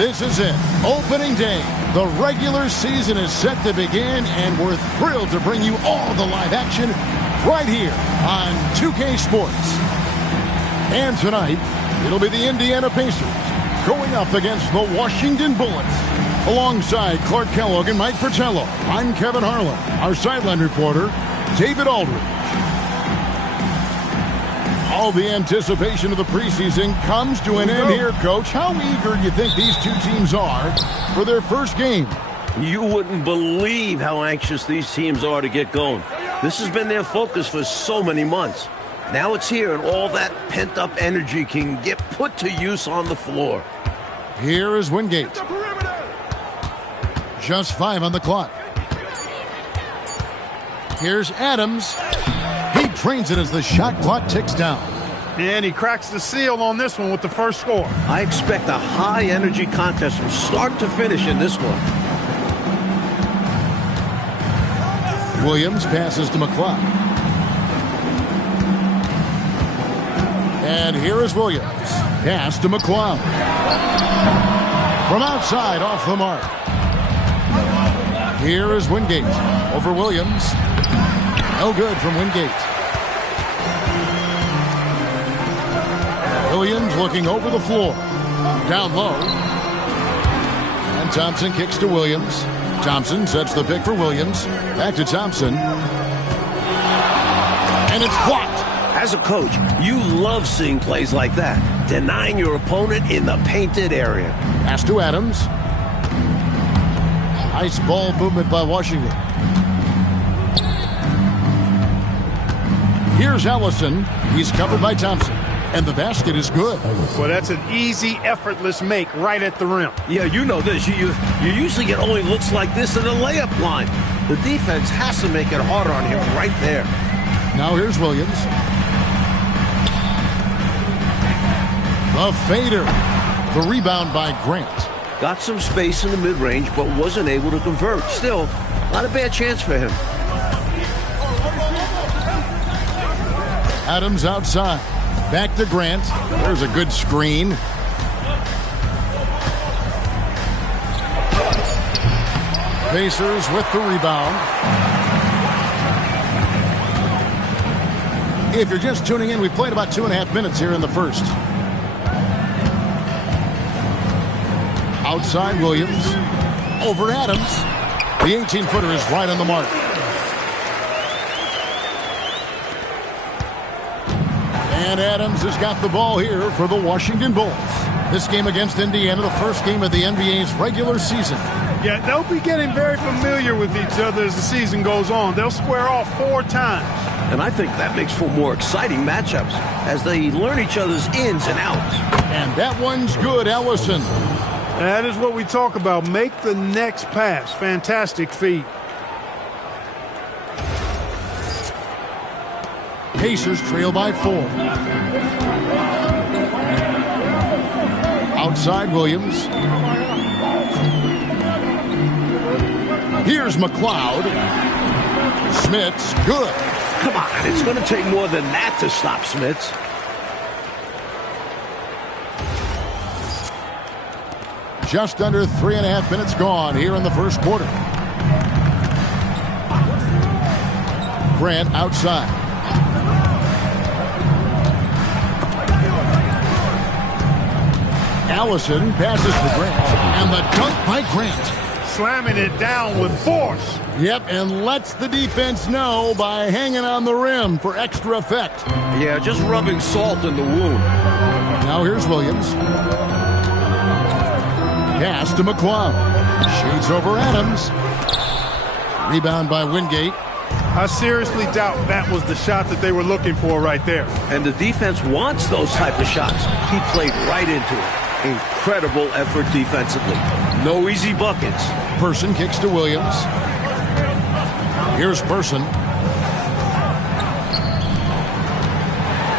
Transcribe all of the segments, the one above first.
This is it. Opening day. The regular season is set to begin, and we're thrilled to bring you all the live action right here on 2K Sports. And tonight, it'll be the Indiana Pacers going up against the Washington Bullets. Alongside Clark Kellogg and Mike Fratello, I'm Kevin Harlan. Our sideline reporter, David Aldridge. All the anticipation of the preseason comes to an end here, Coach. How eager do you think these two teams are for their first game? You wouldn't believe how anxious these teams are to get going. This has been their focus for so many months. Now it's here, and all that pent-up energy can get put to use on the floor. Here is Wingate. Just 5 on the clock. Here's Adams. He drains it as the shot clock ticks down. And he cracks the seal on this one with the first score. I expect a high-energy contest from start to finish in this one. Williams passes to McCloud. And here is Williams. Pass to McCloud. From outside, off the mark. Here is Wingate. Over Williams. No good from Wingate. Williams looking over the floor. Down low. And Thompson kicks to Williams. Thompson sets the pick for Williams. Back to Thompson. And it's blocked. As a coach, you love seeing plays like that. Denying your opponent in the painted area. Pass to Adams. Nice ball movement by Washington. Here's Ellison. He's covered by Thompson. And the basket is good. Well, that's an easy, effortless make right at the rim. Yeah, you know this. You usually get only looks like this in the layup line. The defense has to make it harder on him right there. Now here's Williams. The fader. The rebound by Grant. Got some space in the mid-range, but wasn't able to convert. Still, not a bad chance for him. Adams outside. Back to Grant. There's a good screen. Pacers with the rebound. If you're just tuning in, we played about 2.5 minutes here in the first. Outside Williams. Over Adams. The 18-footer is right on the mark. And Adams has got the ball here for the Washington Bulls. This game against Indiana, the first game of the NBA's regular season. Yeah, they'll be getting very familiar with each other as the season goes on. They'll square off 4 times. And I think that makes for more exciting matchups as they learn each other's ins and outs. And that one's good, Ellison. That is what we talk about. Make the next pass. Fantastic feat. Pacers trail by 4. Outside Williams. Here's McCloud. Smits, good. Come on, it's going to take more than that to stop Smits. Just under 3.5 minutes gone here in the first quarter. Grant outside. Allison passes to Grant. And the dunk by Grant. Slamming it down with force. Yep, and lets the defense know by hanging on the rim for extra effect. Yeah, just rubbing salt in the wound. Now here's Williams. Pass to McCloud. Shoots over Adams. Rebound by Wingate. I seriously doubt that was the shot that they were looking for right there. And the defense wants those type of shots. He played right into it. Incredible effort defensively. No easy buckets. Person kicks to Williams. Here's Person.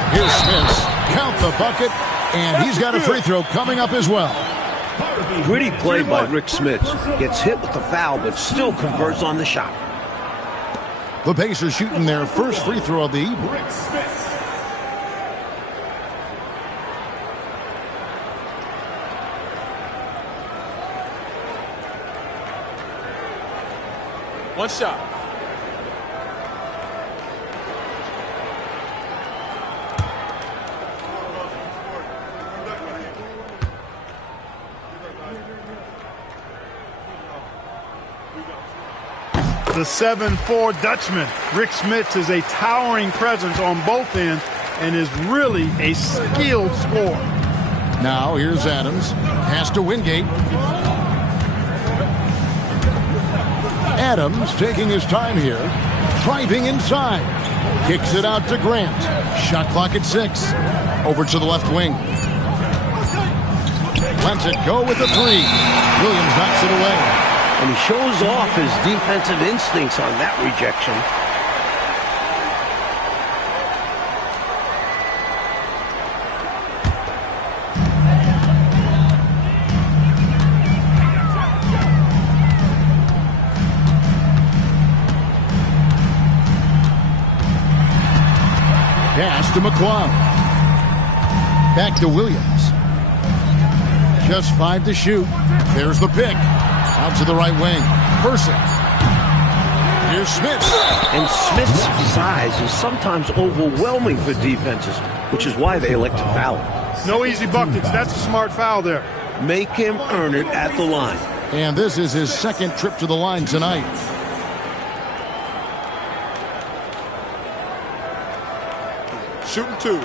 Here's Smith. Count the bucket. And he's got a free throw coming up as well. Gritty play by Rick Smits. Gets hit with the foul, but still converts on the shot. The Pacers shooting their first free throw of the evening. One shot. The 7'4" Dutchman, Rick Smits, is a towering presence on both ends and is really a skilled scorer. Now here's Adams. Pass to Wingate. Adams taking his time here. Driving inside. Kicks it out to Grant. Shot clock at 6. Over to the left wing. Lets it go with the 3. Williams knocks it away. And he shows off his defensive instincts on that rejection. Pass to McCloud. Back to Williams. Just 5 to shoot. There's the pick. Out to the right wing. Person. Here's Smits. And Smits' size is sometimes overwhelming for defenses, which is why they elect to foul him. No easy buckets. That's a smart foul there. Make him earn it at the line. And this is his second trip to the line tonight. Shooting 2.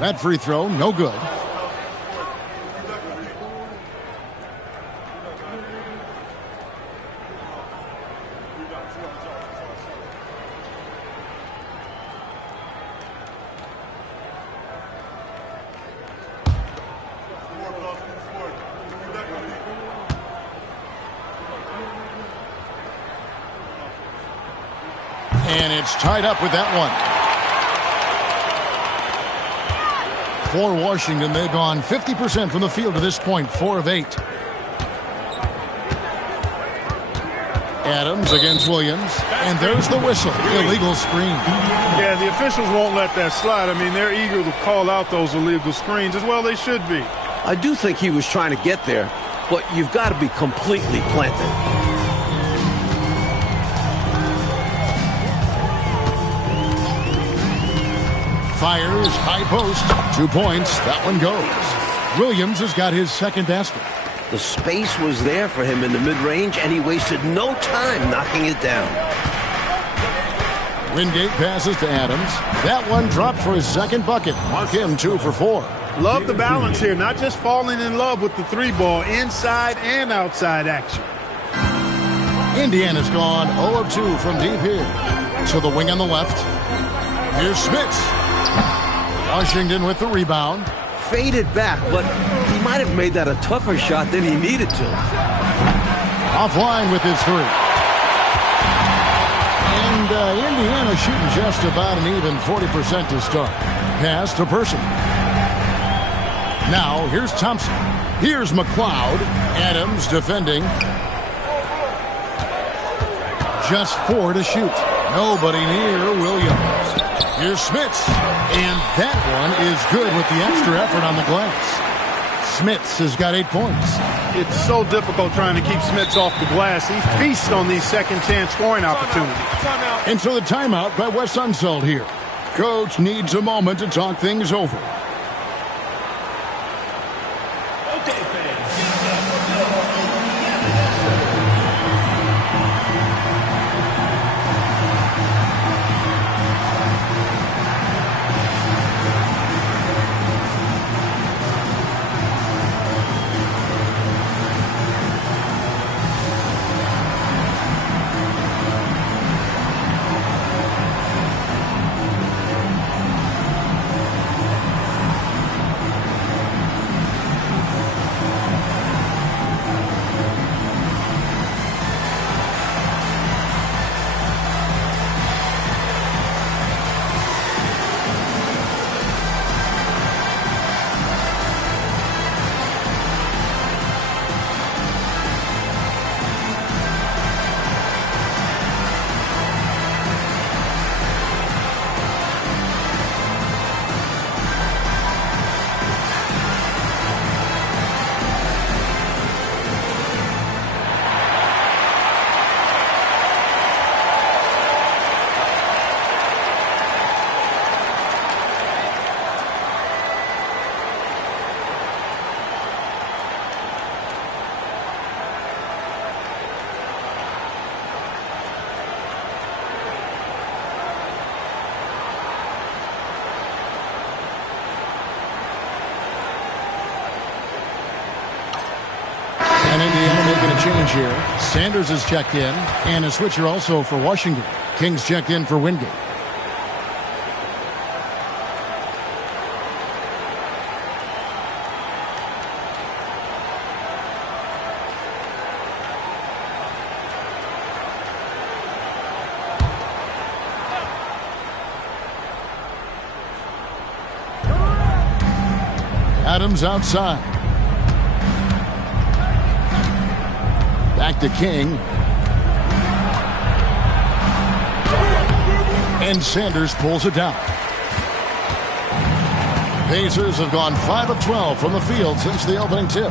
That free throw, no good. And it's tied up with that one. For Washington, they've gone 50% from the field to this point, 4 of 8. Adams against Williams, and there's the whistle. Illegal screen. Yeah, the officials won't let that slide. I mean, they're eager to call out those illegal screens, as well they should be. I do think he was trying to get there, but you've got to be completely planted. Fires, high post, 2 points. That one goes. Williams has got his second basket. The space was there for him in the mid-range, and he wasted no time knocking it down. Wingate passes to Adams. That one dropped for his second bucket. Mark him 2 for 4. Love the balance here, not just falling in love with the 3-ball, inside and outside action. Indiana's gone 0 of 2 from deep here. To the wing on the left. Here's Smits. Washington with the rebound. Faded back, but he might have made that a tougher shot than he needed to. Offline with his 3. And Indiana shooting just about an even 40% to start. Pass to Person. Now here's Thompson. Here's McCloud. Adams defending. Just 4 to shoot. Nobody near Williams. Here's Smits. And that one is good with the extra effort on the glass. Smits has got 8 points. It's so difficult trying to keep Smits off the glass. He feasts on these second-chance scoring opportunities. And so the timeout by Wes Unseld here. Coach needs a moment to talk things over. making a change here. Sanders is checked in, and a switcher also for Washington. King's checked in for Wingate. Adams outside. Back to King. And Sanders pulls it down. Pacers have gone 5 of 12 from the field since the opening tip.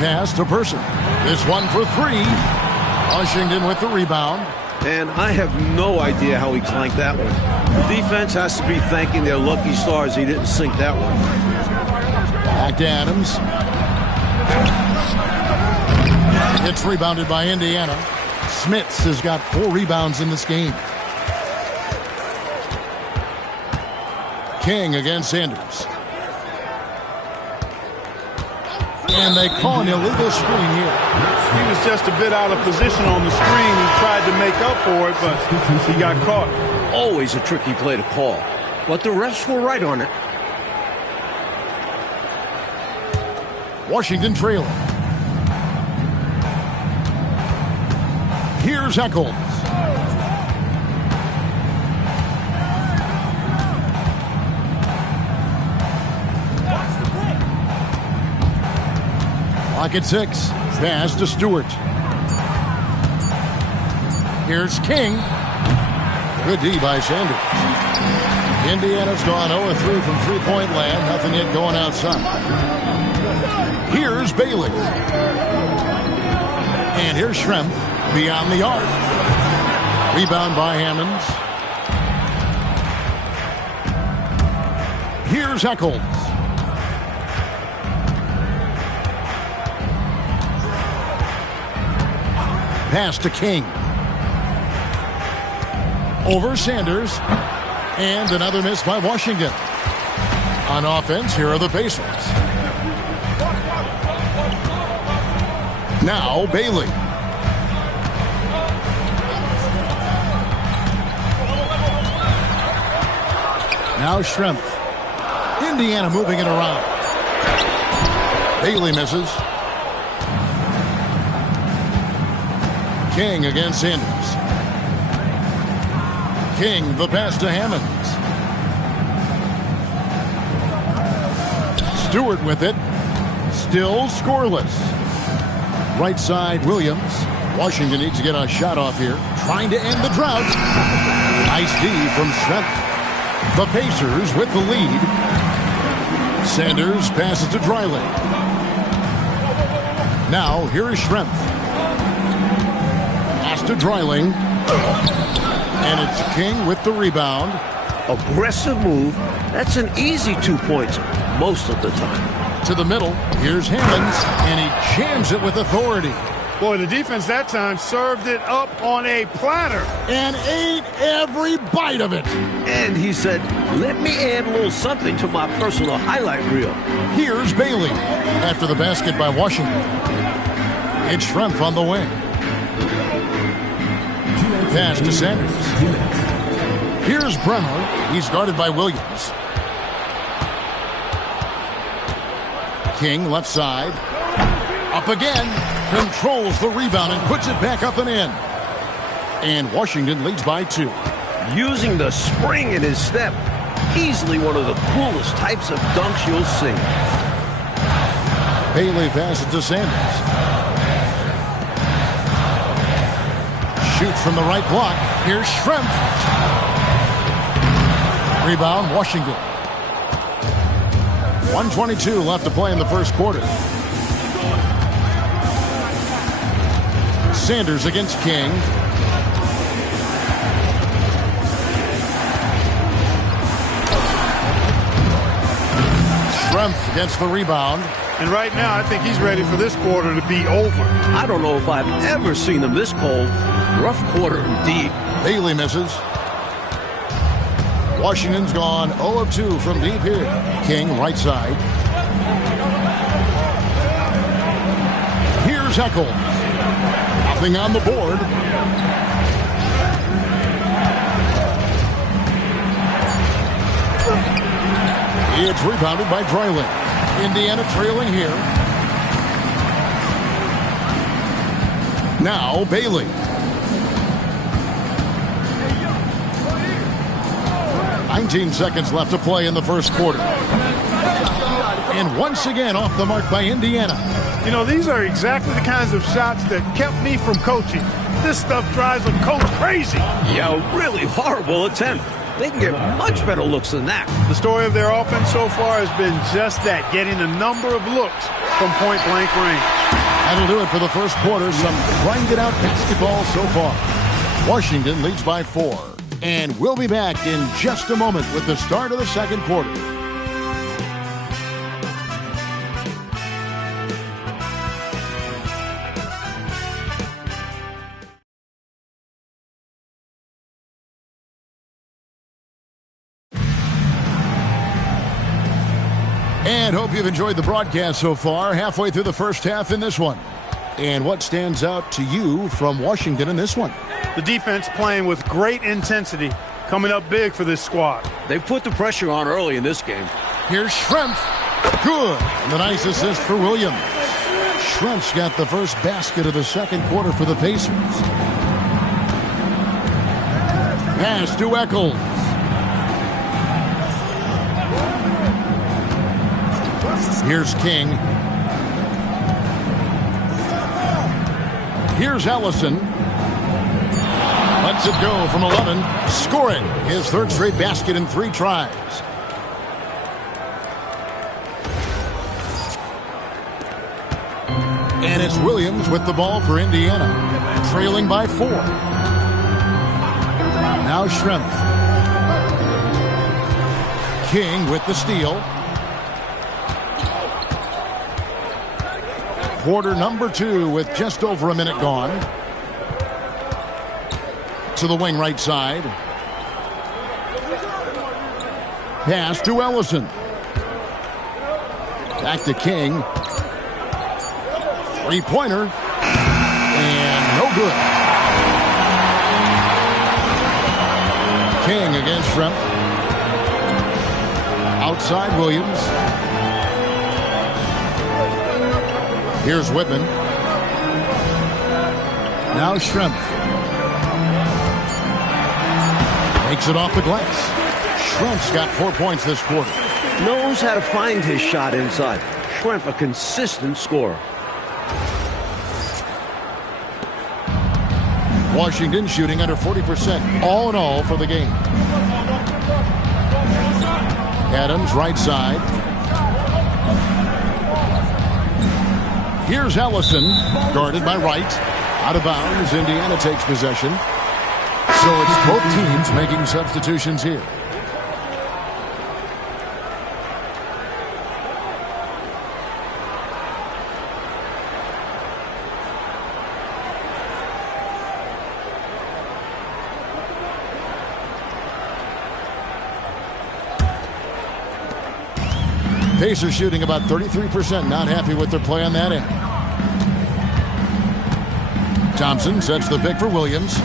Pass to Person. This one for 3. Washington with the rebound. And I have no idea how he clanked that one. The defense has to be thanking their lucky stars he didn't sink that one. Back to Adams. It's rebounded by Indiana. Smits has got 4 rebounds in this game. King against Sanders. And they call an illegal screen here. He was just a bit out of position on the screen. He tried to make up for it, but he got caught. Always a tricky play to call. But the refs were right on it. Washington trailing. Here's Eccles. Clock at 6. Pass to Stewart. Here's King. Good D by Sanders. Indiana's gone 0-3 from three-point land. Nothing yet going outside. Here's Bailey. And here's Schrempf beyond the arc. Rebound by Hammonds. Here's Eccles. Pass to King. Over Sanders. And another miss by Washington. On offense, here are the Pacers. Now Bailey. Now Schrempf. Indiana moving it around. Bailey misses. King against Sanders. King, the pass to Hammonds. Stewart with it. Still scoreless. Right side, Williams. Washington needs to get a shot off here. Trying to end the drought. Nice D from Schrempf. The Pacers with the lead. Sanders passes to Dreiling. Now, here is Schrempf. Pass to Dreiling. And it's King with the rebound. Aggressive move. That's an easy 2-pointer most of the time. To the middle. Here's Hammonds. And he jams it with authority. Boy, the defense that time served it up on a platter. And ate every bite of it. And he said, let me add a little something to my personal highlight reel. Here's Bailey after the basket by Washington. It's Schrempf on the wing. Pass to Sanders. Here's Bremer. He's guarded by Williams. King left side. Up again. Controls the rebound and puts it back up and in. And Washington leads by 2. Using the spring in his step. Easily one of the coolest types of dunks you'll see. Bailey passes to Sanders. Shoots from the right block. Here's Schrempf. Rebound, Washington. 1:22 left to play in the first quarter. Sanders against King. Schrempf gets the rebound. And right now, I think he's ready for this quarter to be over. I don't know if I've ever seen him this cold. Rough quarter indeed. Bailey misses. Washington's gone 0 of 2 from deep here. King right side. Here's Here's Eccles. Nothing on the board. It's rebounded by Dreiling. Indiana trailing here. Now Bailey. "19 seconds left to play in the first quarter. And once again off the mark by Indiana. You know, these are exactly the kinds of shots that kept me from coaching. This stuff drives a coach crazy. Yeah, a really horrible attempt. They can get much better looks than that. The story of their offense so far has been just that, getting a number of looks from point-blank range. That'll do it for the first quarter. Some grinded-out basketball so far. Washington leads by 4. And we'll be back in just a moment with the start of the second quarter. And hope you've enjoyed the broadcast so far. Halfway through the first half in this one. And what stands out to you from Washington in this one? The defense playing with great intensity, coming up big for this squad. They put the pressure on early in this game. Here's Schrempf. Good. And the nice assist for Williams. Schrempf's got the first basket of the second quarter for the Pacers. Pass to Eccles. Here's King. Here's Ellison. Lets it go from 11. Scoring his third straight basket in 3 tries. And it's Williams with the ball for Indiana. Trailing by 4. Now Schrempf. King with the steal. Quarter number 2 with just over a minute gone. To the wing right side. Pass to Ellison. Back to King. 3-pointer. And no good. King against Schrempf. Outside Williams. Here's Whitman. Now Schrempf. Makes it off the glass. Schrempf's got 4 points this quarter. Knows how to find his shot inside. Schrempf, a consistent scorer. Washington shooting under 40% all in all for the game. Adams right side. Here's Ellison, guarded by Wright. Out of bounds, Indiana takes possession. So it's both teams making substitutions here. Pacers shooting about 33%, not happy with their play on that end. Thompson sets the pick for Williams.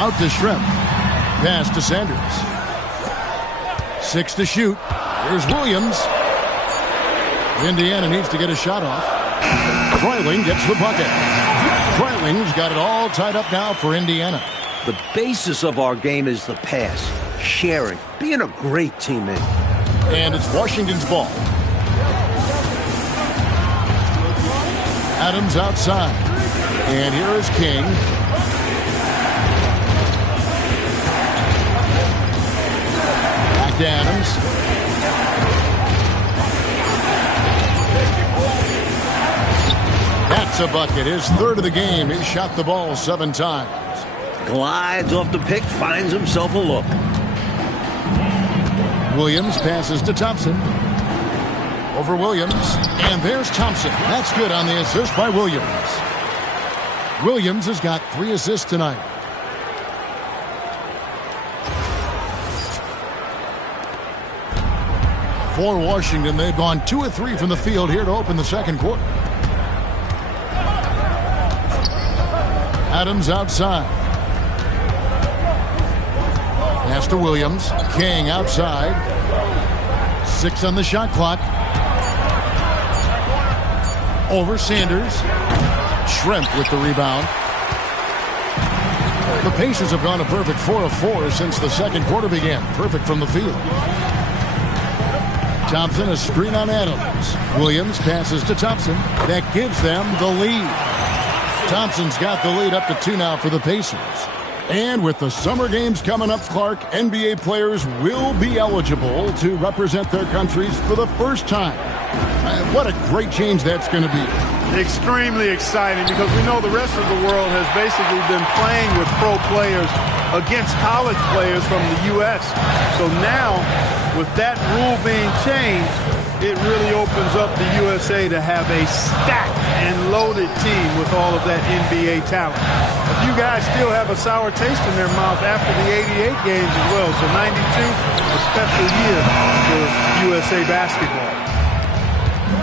Out to Schrempf. Pass to Sanders. 6 to shoot. Here's Williams. Indiana needs to get a shot off. Dreiling gets the bucket. Dreiling's got it all tied up now for Indiana. The basis of our game is the pass, sharing, being a great teammate. And it's Washington's ball. Adams outside. And here is King. Back to Adams. That's a bucket. His third of the game. He shot the ball 7 times. Glides off the pick, finds himself a look. Williams passes to Thompson. Over Williams. And there's Thompson. That's good on the assist by Williams. Williams has got 3 assists tonight. For Washington, they've gone 2 of 3 from the field here to open the second quarter. Adams outside. Pass to Williams. King outside. 6 on the shot clock. Over Sanders. Schrempf with the rebound. The Pacers have gone a perfect 4 of 4 since the second quarter began. Perfect from the field. Thompson, a screen on Adams. Williams passes to Thompson. That gives them the lead. Thompson's got the lead up to 2 now for the Pacers. And with the summer games coming up, Clark, NBA players will be eligible to represent their countries for the first time. What a great change that's going to be. Extremely exciting, because we know the rest of the world has basically been playing with pro players against college players from the U.S. So now, with that rule being changed, it really opens up the USA to have a stacked and loaded team with all of that NBA talent. A few guys still have a sour taste in their mouth after the 88 games as well. So 92, a special year for USA basketball.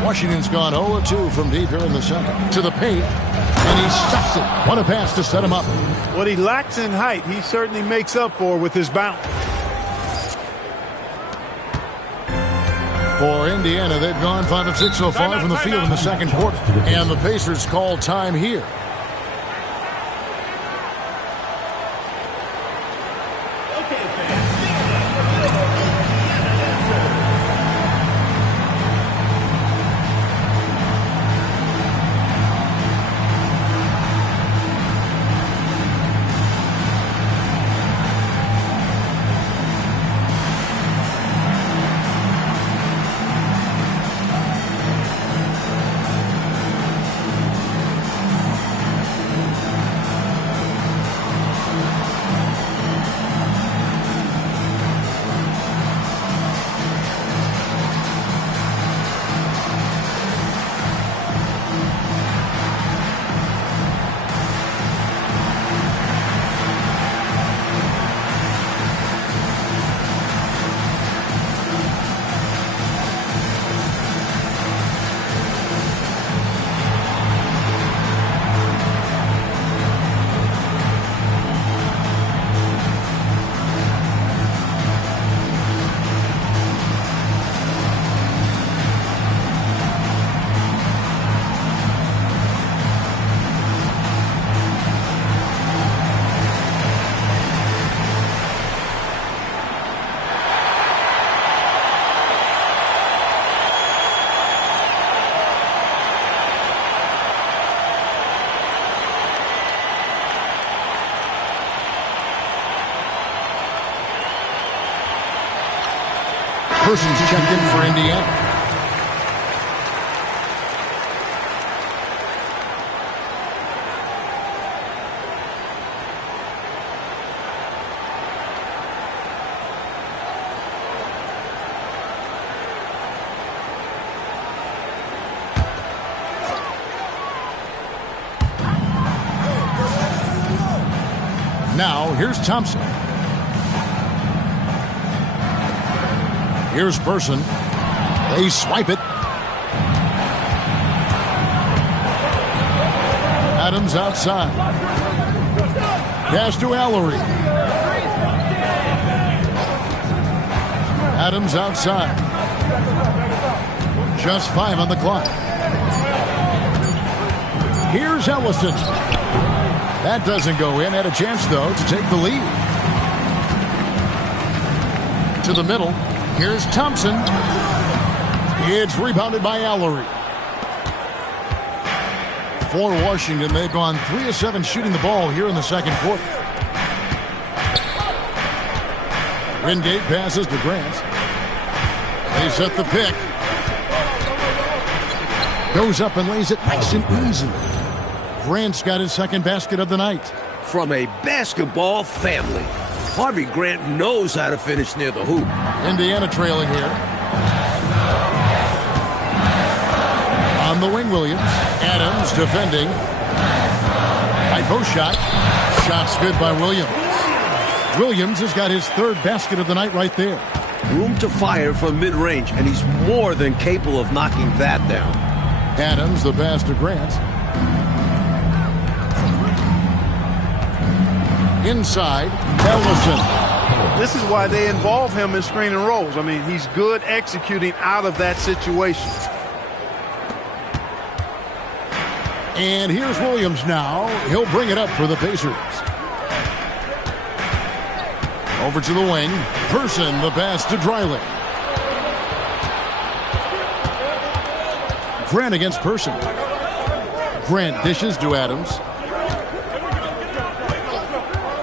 Washington's gone 0-2 from deep here in the second. To the paint, and he stuffs it. What a pass to set him up. What he lacks in height, he certainly makes up for with his bounce. For Indiana, they've gone 5 of 6 so far from the field in the second quarter. And the Pacers call time here. Persons checked in for Indiana. Now, here's Thompson. Here's Person. They swipe it. Adams outside. Pass to Ellery. Adams outside. Just 5 on the clock. Here's Ellison. That doesn't go in. Had a chance, though, to take the lead. To the middle. Here's Thompson. It's rebounded by Ellery. For Washington, they've gone 3 of 7 shooting the ball here in the second quarter. Wingate passes to Grant. They set the pick. Goes up and lays it nice and easy. Grant's got his second basket of the night. From a basketball family, Harvey Grant knows how to finish near the hoop. Indiana trailing here. On the wing, Williams. Adams defending. High post shot. Shot's good by Williams. Williams has got his third basket of the night right there. Room to fire from mid-range, and he's more than capable of knocking that down. Adams, the pass to Grant. Inside, Ellison. This is why they involve him in screen and rolls. I mean, he's good executing out of that situation. And here's Williams now. He'll bring it up for the Pacers. Over to the wing. Person, the pass to Dreiling. Grant against Person. Grant dishes to Adams.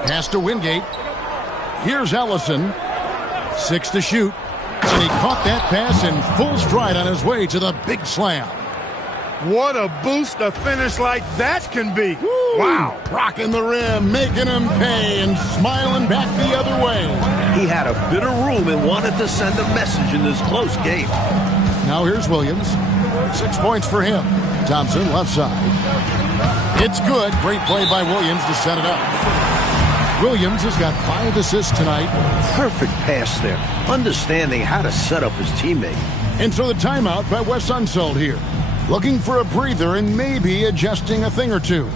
Pass to Wingate. Here's Ellison. 6 to shoot. And he caught that pass in full stride on his way to the big slam. What a boost a finish like that can be. Woo! Wow. Rocking the rim, making him pay, and smiling back the other way. He had a bit of room and wanted to send a message in this close game. Now here's Williams. 6 points for him. Thompson, left side. It's good. Great play by Williams to set it up. Williams has got 5 assists tonight. Perfect pass there. Understanding how to set up his teammate. And so the timeout by Wes Unseld here. Looking for a breather and maybe adjusting a thing or two.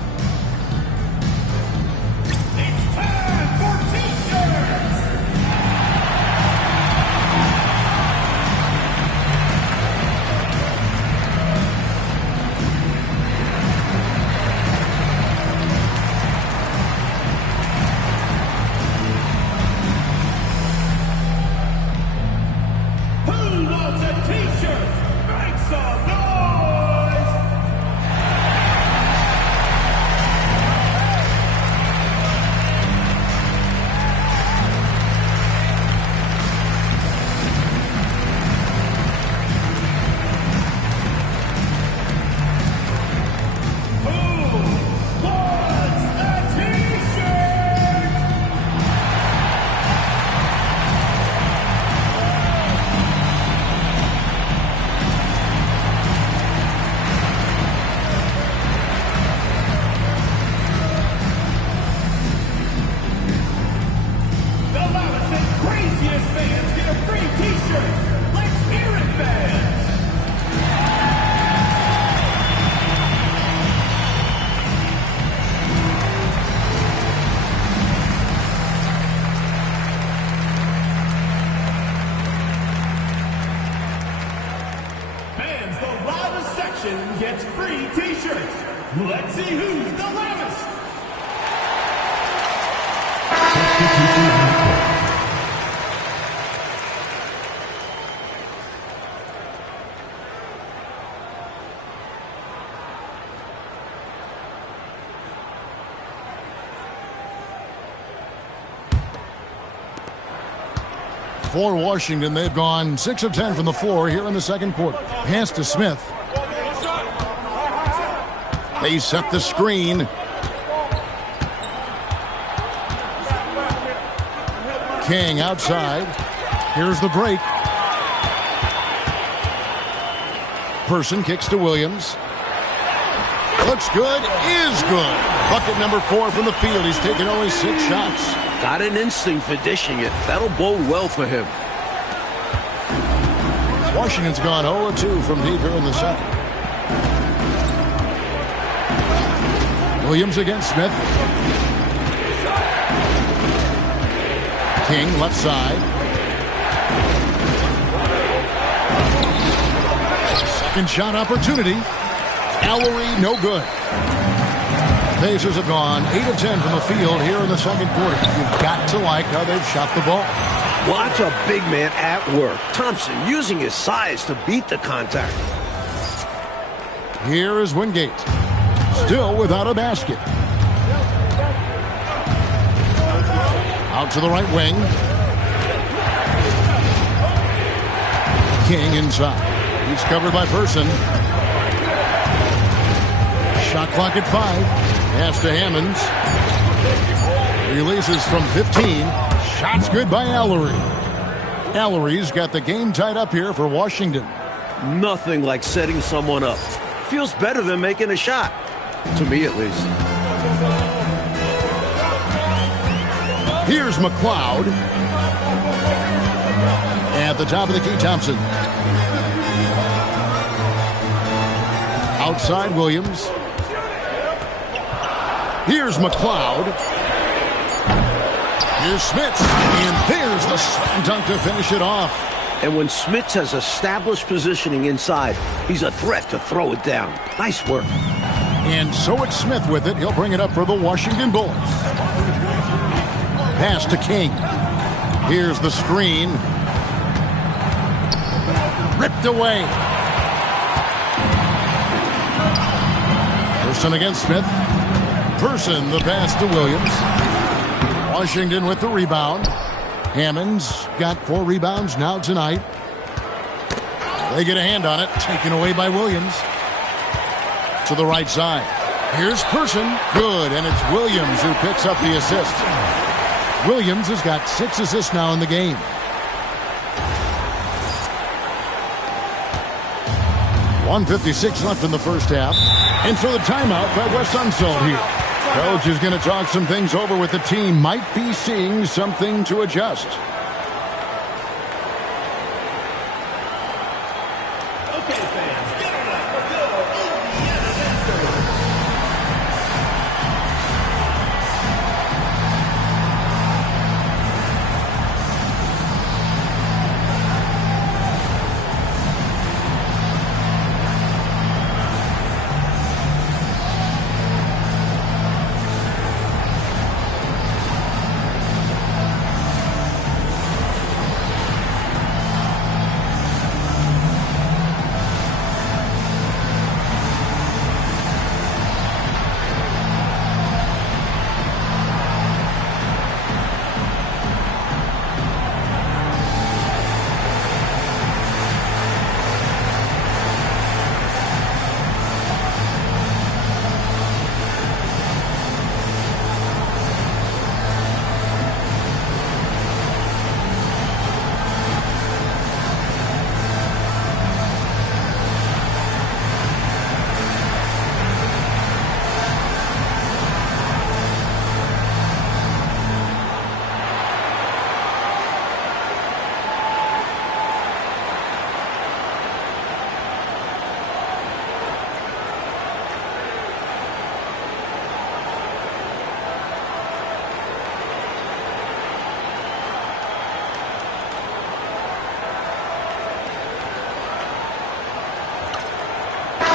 Gets free t-shirts. Let's see who's the loudest. For Washington, they've gone 6 of 10 from the floor here in the second quarter. Pass to Smith. They set the screen. King outside. Here's the break. Person kicks to Williams. Looks good, is good. Bucket number 4 from the field. He's taken only 6 shots. Got an instinct for dishing it. That'll bode well for him. Washington's gone 0-2 from deep here in the second. Williams against Smith. King left side. Second shot opportunity. Allery no good. Pacers have gone 8 of 10 from the field here in the second quarter. You've got to like how they've shot the ball. Watch a big man at work. Thompson using his size to beat the contact. Here is Wingate. Still without a basket. Out to the right wing. King inside. He's covered by Person. Shot clock at 5. Pass to Hammonds. Releases from 15. Shots good by Allery. Allery's got the game tied up here for Washington. Nothing like setting someone up. Feels better than making a shot. To me, at least. Here's McLeod. At the top of the key, Thompson. Outside, Williams. Here's McLeod. Here's Smits. And there's the slam dunk to finish it off. And when Smits has established positioning inside, he's a threat to throw it down. Nice work. And so it's Smith with it. He'll bring it up for the Washington Bullets. Pass to King. Here's the screen. Ripped away. Person against Smith. Person, the pass to Williams. Washington with the rebound. Hammonds got 4 rebounds now tonight. They get a hand on it. Taken away by Williams. To the right side. Here's Person. Good, and it's Williams who picks up the assist. Williams has got 6 assists now in the game. .156 left in the first half. And so the timeout by Wes Unseld here. Coach is going to talk some things over with the team. Might be seeing something to adjust.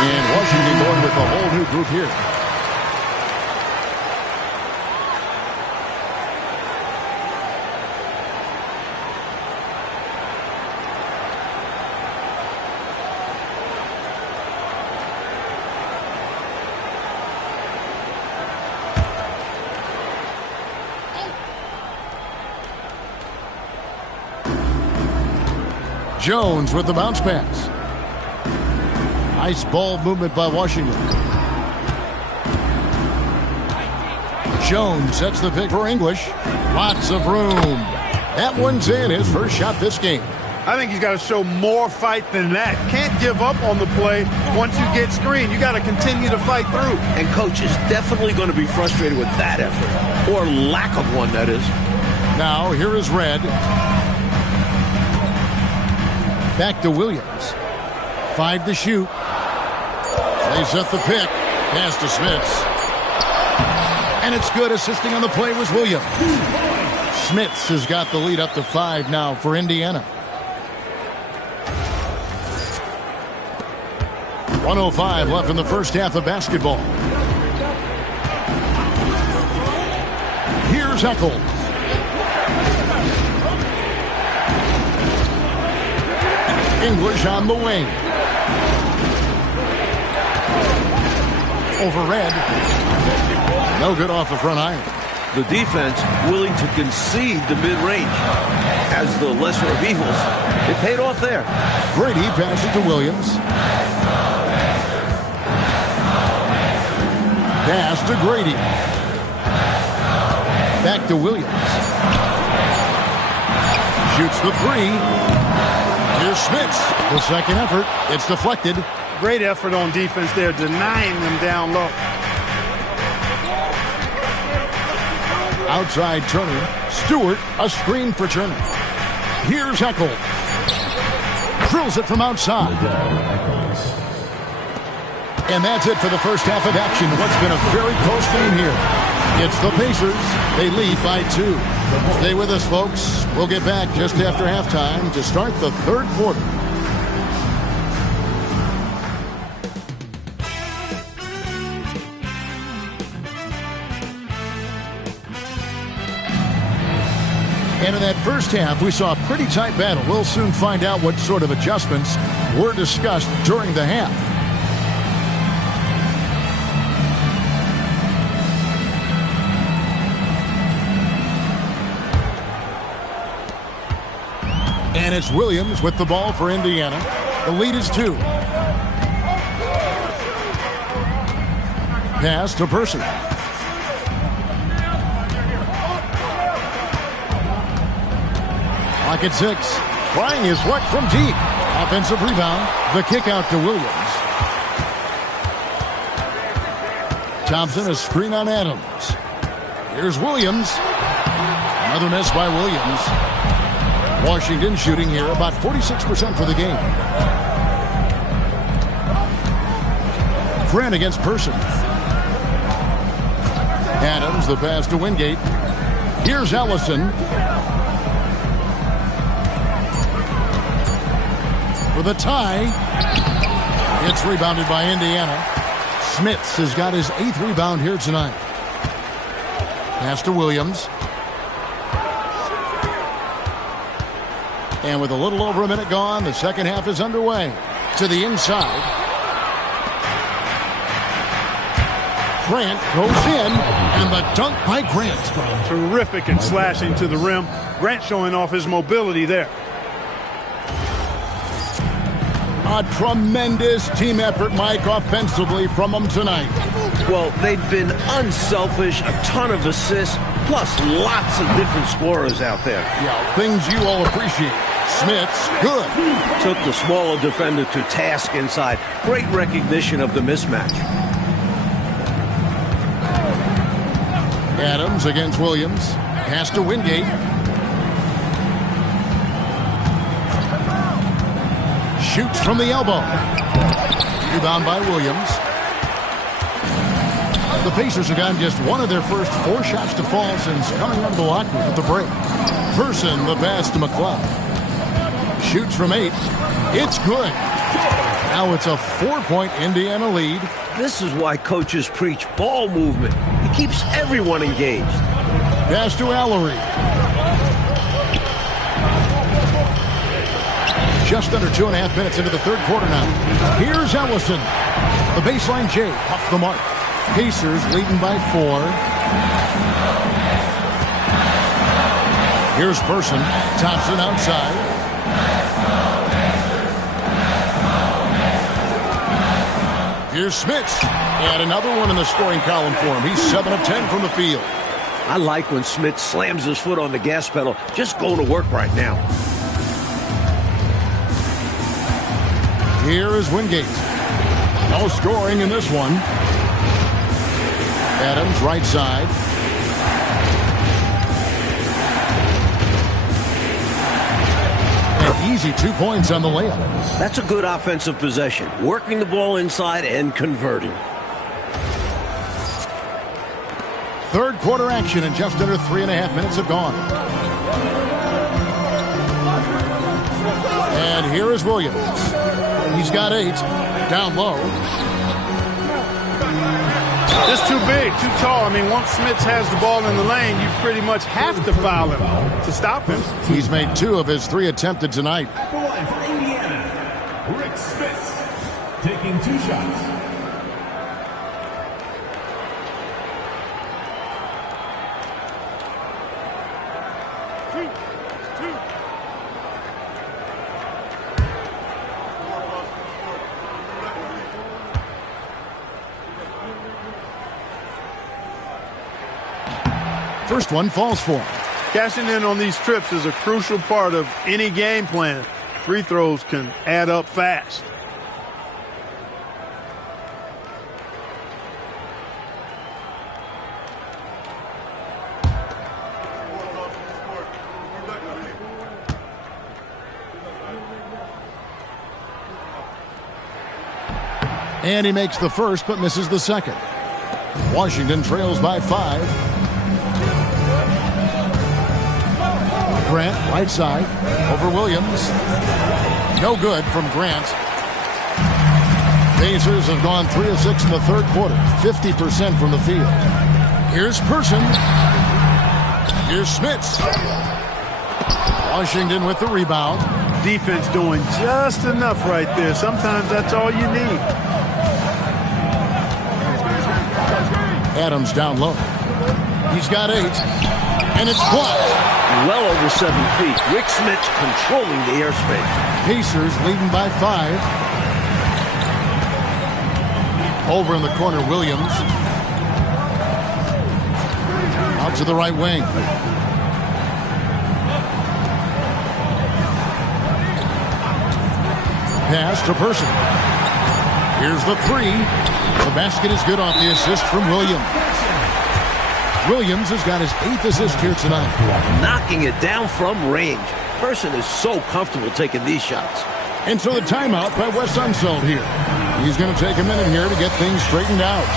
And Washington going with a whole new group here. Jones with the bounce pass. Nice ball movement by Washington. Jones sets the pick for English. Lots of room. That one's in. His first shot this game. I think he's got to show more fight than that. Can't give up on the play once you get screened. You got to continue to fight through. And coach is definitely going to be frustrated with that effort. Or lack of one, that is. Now, here is Red. Back to Williams. 5 to shoot. They set the pick. Pass to Smits. And it's good. Assisting on the play was Williams. Smits has got the lead up to 5 now for Indiana. 1:05 left in the first half of basketball. Here's Eccles. English on the wing. Over Red. No good off the front iron. The defense willing to concede the mid-range. As the lesser of evils, it paid off there. Grady passes to Williams. Pass to Grady. Back to Williams. Shoots the 3. Here's Smits. The second effort. It's deflected. Great effort on defense there, denying them down low. Outside Turner. Stewart, a screen for Turner. Here's Eccles. Drills it from outside. And that's it for the first half of action. What's been a very close game here. It's the Pacers. They lead by 2. Stay with us, folks. We'll get back just after halftime to start the third quarter. And in that first half, we saw a pretty tight battle. We'll soon find out what sort of adjustments were discussed during the half. And it's Williams with the ball for Indiana. The lead is 2. Pass to Person. Lock at 6. Trying his luck from deep. Offensive rebound. The kick out to Williams. Thompson, a screen on Adams. Here's Williams. Another miss by Williams. Washington shooting here about 46% for the game. Grant against Person. Adams, the pass to Wingate. Here's Ellison. For the tie. It's rebounded by Indiana. Smits has got his 8th rebound here tonight. Pass to Williams. And with a little over a minute gone, the second half is underway. To the inside. Grant goes in, and the dunk by Grant. Terrific at slashing to the rim. Grant showing off his mobility there. A tremendous team effort, Mike, offensively from them tonight. Well, they've been unselfish, a ton of assists, plus lots of different scorers out there. Yeah, things you all appreciate. Smith's good. Took the smaller defender to task inside. Great recognition of the mismatch. Adams against Williams. Pass to Wingate. Shoots from the elbow. Rebound by Williams. The Pacers have gotten just one of their first 4 shots to fall since coming out of the locker room at the break. Person, the pass to McCloud. Shoots from 8. It's good. Now it's a 4-point Indiana lead. This is why coaches preach ball movement. It keeps everyone engaged. Pass to Allery. Just under 2.5 minutes into the third quarter now. Here's Ellison. The baseline J off the mark. Pacers leading by 4. Here's Person. Thompson outside. Here's Smits. And another one in the scoring column for him. He's 7 of 10 from the field. I like when Smits slams his foot on the gas pedal. Just going to work right now. Here is Wingate. No scoring in this one. Adams, right side. An easy 2 points on the layup. That's a good offensive possession. Working the ball inside and converting. Third quarter action, and just under 3.5 minutes have gone. And here is Williams. He's got 8. Down low. Just too big, too tall. I mean, once Smits has the ball in the lane, you pretty much have to foul him to stop him. He's made 2 of his 3 attempted tonight. At the line for Indiana, Rick Smits, taking 2 shots. First one falls for him. Cashing in on these trips is a crucial part of any game plan. Free throws can add up fast. And he makes the first but misses the second. Washington trails by 5. Grant, right side, over Williams. No good from Grant. Pacers have gone 3 of 6 in the third quarter, 50% from the field. Here's Person. Here's Smits. Washington with the rebound. Defense doing just enough right there. Sometimes that's all you need. Adams down low. He's got 8. And it's blocked. Well over 7 feet. Rick Smits controlling the airspace. Pacers leading by 5. Over in the corner, Williams. Out to the right wing. Pass to Person. Here's the 3. The basket is good off the assist from Williams. Williams has got his 8th assist here tonight. Knocking it down from range. Person is so comfortable taking these shots. And so the timeout by Wes Unseld here. He's going to take a minute here to get things straightened out.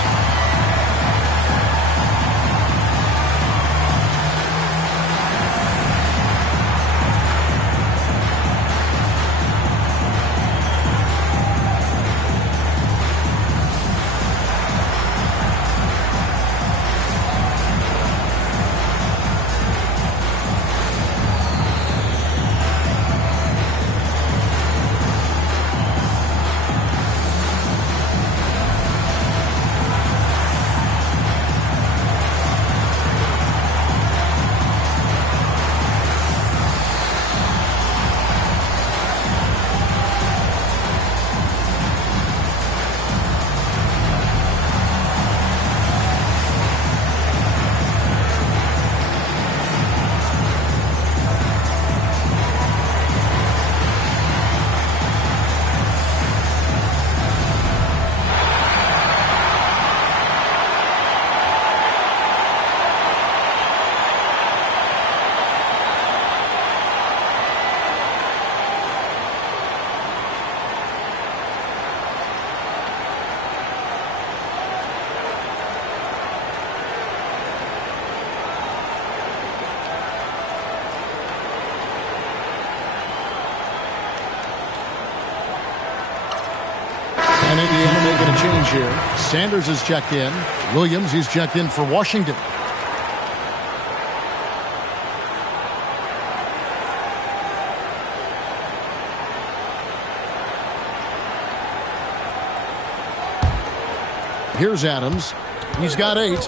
And Indiana making a change here. Sanders is checked in. Williams, he's checked in for Washington. Here's Adams. He's got 8.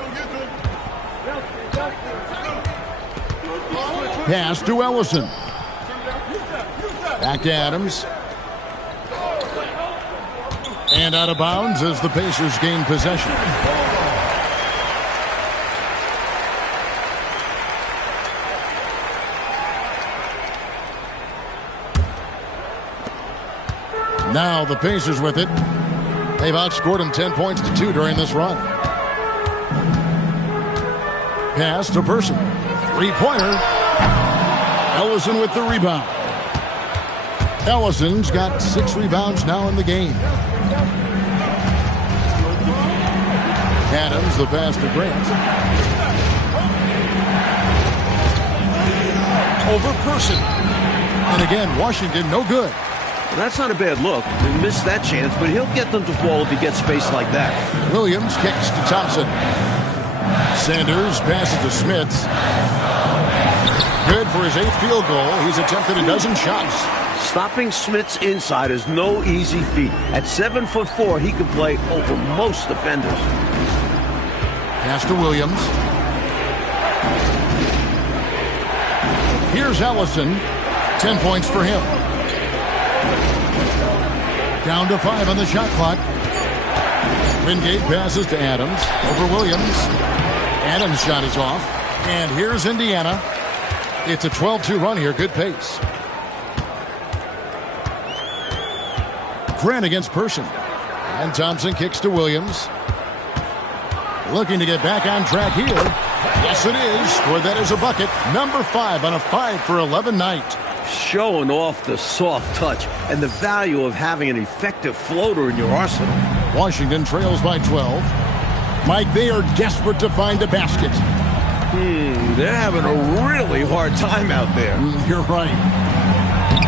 Pass to Ellison. Back to Adams. And out of bounds as the Pacers gain possession. Now the Pacers with it. They've outscored them 10 points to 2 during this run. Pass to Person. Three-pointer. Ellison with the rebound. Ellison's got 6 rebounds now in the game. Adams, the pass to Grant. Over Person. And again, Washington, no good. Well, that's not a bad look. He missed that chance, but he'll get them to fall if he gets space like that. Williams kicks to Thompson. Sanders passes to Smits. Good for his 8th field goal. He's attempted a dozen shots. Stopping Smits inside is no easy feat. At 7'4", he can play over most defenders. Pass to Williams. Here's Ellison. 10 points for him. Down to 5 on the shot clock. Wingate passes to Adams. Over Williams. Adams' shot is off. And here's Indiana. It's a 12-2 run here. Good pace. Grant against Person. And Thompson kicks to Williams. Looking to get back on track here. Yes, it is. Scored that as a bucket. Number 5 on a 5-for-11 night. Showing off the soft touch and the value of having an effective floater in your arsenal. Washington trails by 12. Mike, they are desperate to find a basket. They're having a really hard time out there. You're right.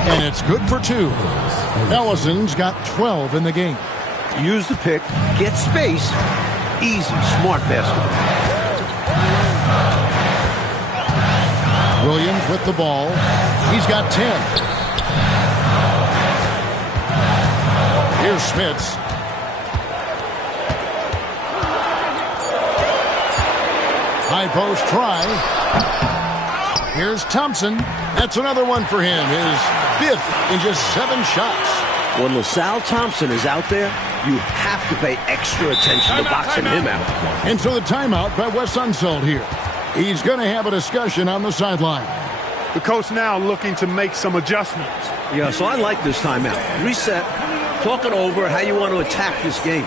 And it's good for 2. Ellison's got 12 in the game. Use the pick, get space. Easy, smart basketball. Williams with the ball. He's got 10. Here's Spitz. High post try. Here's Thompson. That's another one for him. His 5th in just 7 shots. When LaSalle Thompson is out there, you have to pay extra attention to boxing him out. And so the timeout by Wes Unseld here. He's going to have a discussion on the sideline. The coach now looking to make some adjustments. Yeah, so I like this timeout. Reset, talk it over how you want to attack this game.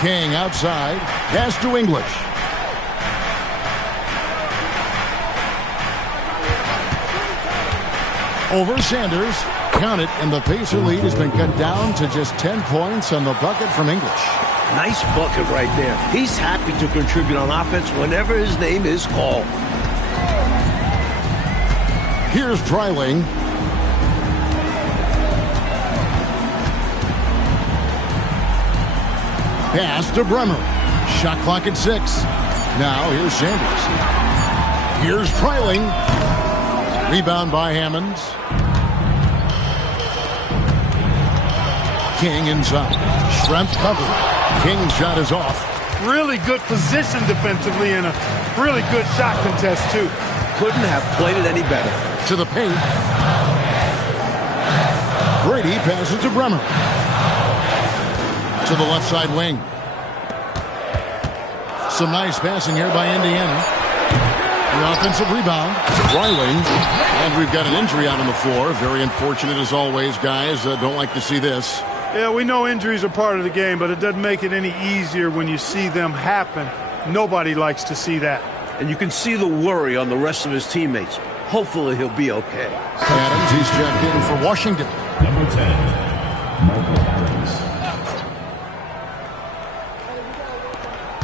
King outside. Pass to English. Over Sanders. Count it, and the Pacer lead has been cut down to just 10 points on the bucket from English. Nice bucket right there. He's happy to contribute on offense whenever his name is called. Here's Dreiling. Pass to Bremer. Shot clock at 6. Now here's Sanders. Here's Dreiling. Rebound by Hammonds. King inside. Schrempf covered. King's shot is off. Really good position defensively and a really good shot contest too. Couldn't have played it any better. To the paint. Brady passes to Bremer. To the left side wing. Some nice passing here by Indiana. The offensive rebound to Dreiling. And we've got an injury out on the floor. Very unfortunate as always, guys. Don't like to see this. Yeah, we know injuries are part of the game, but it doesn't make it any easier when you see them happen. Nobody likes to see that. And you can see the worry on the rest of his teammates. Hopefully he'll be okay. Adams, he's checked in for Washington. Number 10, Michael Adams.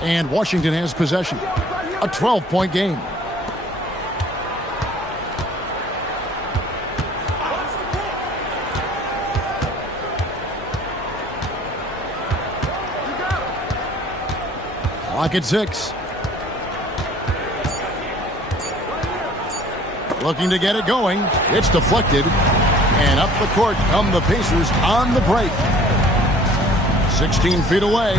And Washington has possession. A 12-point game. Clock at 6. Looking to get it going. It's deflected. And up the court come the Pacers on the break. 16 feet away.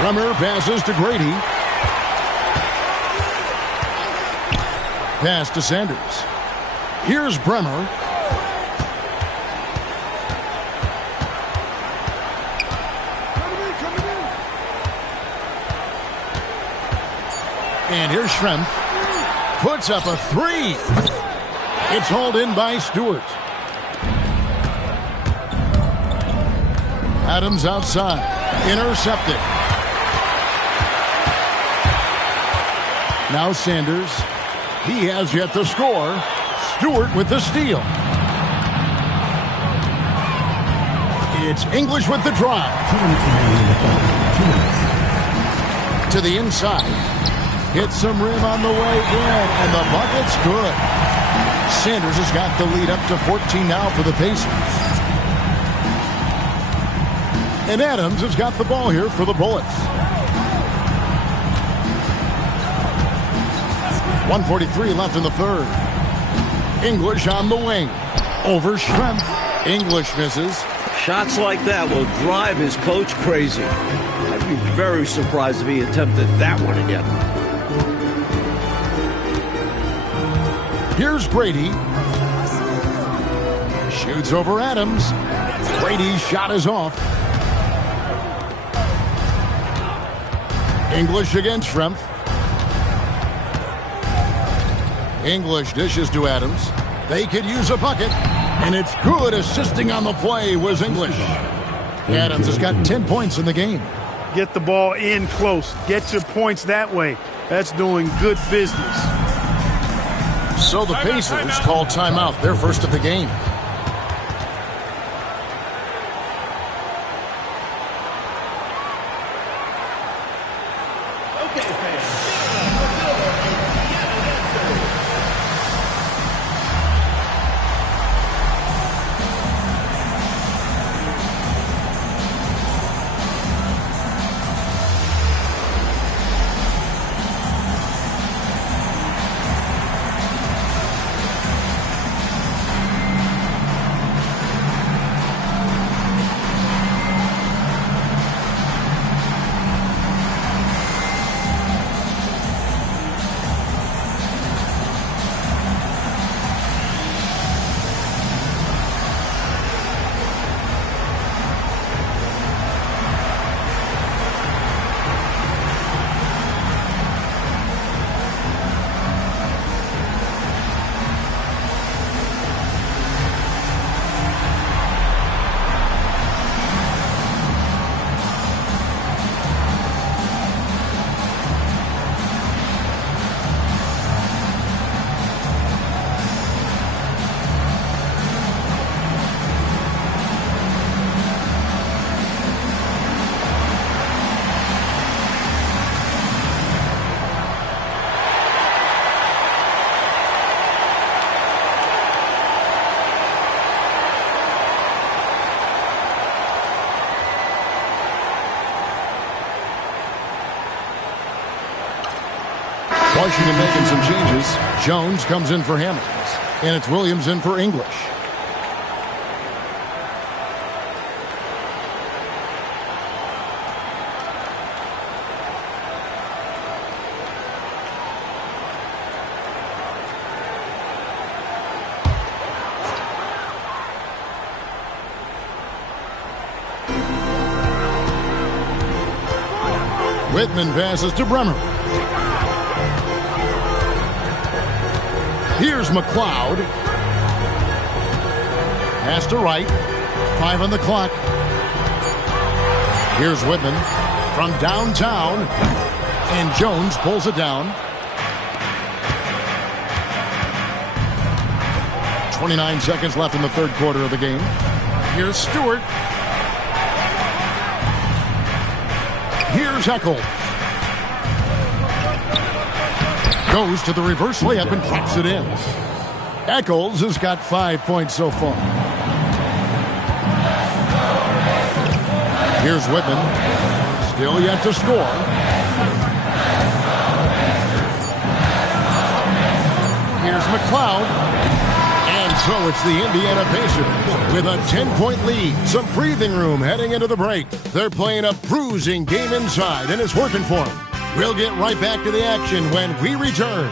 Bremer passes to Grady. pass to Sanders. Here's Bremer. And here's Schrempf. Puts up a three. It's hauled in by Stewart. Adams outside. Intercepted. Now Sanders. He has yet to score. Stewart with the steal. It's English with the drive. To the inside. Hits some rim on the way in, and the bucket's good. Sanders has got the lead up to 14 now for the Pacers. And Adams has got the ball here for the Bullets. 1:43 left in the third. English on the wing. Over Schrempf. English misses. Shots like that will drive his coach crazy. I'd be very surprised if he attempted that one again. Here's Grady. Shoots over Adams. Grady's shot is off. English against Schrempf. English dishes to Adams. They could use a bucket. And it's good. Assisting on the play was English. Adams has got 10 points in the game. Get the ball in close. Get your points that way. That's doing good business. So the Pacers call timeout, their first of the game. Washington making some changes. Jones comes in for Hammonds. And it's Williams in for English. Whitman passes to Bremer. Here's McLeod. Pass to Wright. 5 on the clock. Here's Whitman from downtown. And Jones pulls it down. 29 seconds left in the third quarter of the game. Here's Stewart. Here's Eccles. Goes to the reverse layup and drops it in. Eccles has got 5 points so far. Here's Whitman. Still yet to score. Here's McLeod. And so it's the Indiana Pacers with a 10-point lead. Some breathing room heading into the break. They're playing a bruising game inside, and it's working for them. We'll get right back to the action when we return.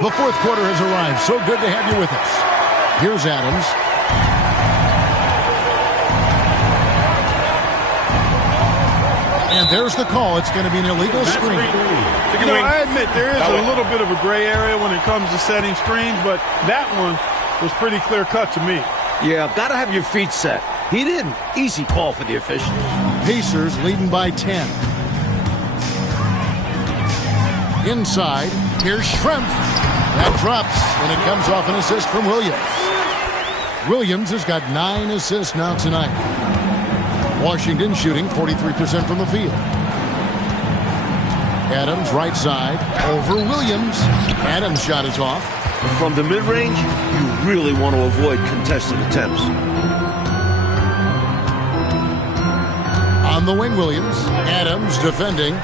The fourth quarter has arrived. So good to have you with us. Here's Adams. And there's the call. It's going to be an illegal screen. You know, I admit there is a little bit of a gray area when it comes to setting screens, but that one was pretty clear-cut to me. Yeah, got to have your feet set. He didn't. Easy call for the officials. Pacers leading by 10. Inside, here's Schrempf. That drops, and it comes off an assist from Williams. Williams has got 9 assists now tonight. Washington shooting 43% from the field. Adams right side over Williams. Adams' shot is off. From the mid-range, you really want to avoid contested attempts. On the wing, Williams. Adams defending.